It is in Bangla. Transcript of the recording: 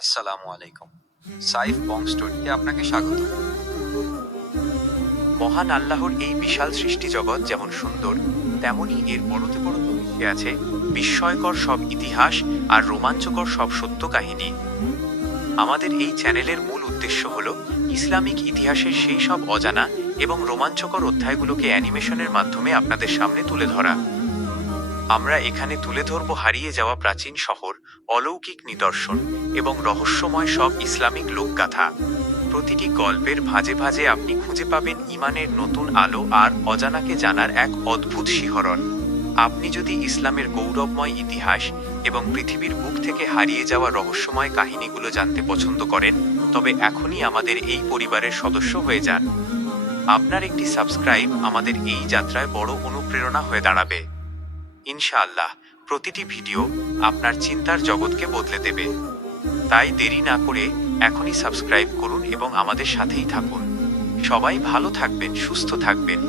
আসসালামু আলাইকুম। সাইফ বং স্টোরিতে আপনাকে স্বাগত। মহান আল্লাহর এই বিশাল সৃষ্টি জগৎ যেমন সুন্দর, তেমনি এর পরতে পরতে মিশে আছে বিস্ময়কর সব ইতিহাস আর রোমাঞ্চকর সব সত্য কাহিনী। আমাদের এই চ্যানেলের মূল উদ্দেশ্য হলো ইসলামিক ইতিহাসের সেই সব অজানা এবং রোমাঞ্চকর অধ্যায়গুলোকে অ্যানিমেশনের মাধ্যমে আপনাদের সামনে তুলে ধরা। আমরা এখানে তুলে ধরব হারিয়ে যাওয়া প্রাচীন শহর, অলৌকিক নিদর্শন এবং রহস্যময় সব ইসলামিক লোকগাথা। প্রতিটি গল্পের ভাঁজে ভাঁজে আপনি খুঁজে পাবেন ঈমানের নতুন আলো আর অজানাকে জানার এক অদ্ভুত শিহরণ। আপনি যদি ইসলামের গৌরবময় ইতিহাস এবং পৃথিবীর বুক থেকে হারিয়ে যাওয়া রহস্যময় কাহিনীগুলো জানতে পছন্দ করেন, তবে এখনই আমাদের এই পরিবারের সদস্য হয়ে যান। আপনার একটি সাবস্ক্রাইব আমাদের এই যাত্রায় বড় অনুপ্রেরণা হয়ে দাঁড়াবে। ইনশাআল্লাহ প্রতিটি ভিডিও আপনার চিন্তার জগৎকে বদলে দেবে। তাই দেরি না করে এখনই সাবস্ক্রাইব করুন এবং আমাদের সাথেই থাকুন। সবাই ভালো থাকবেন, সুস্থ থাকবেন।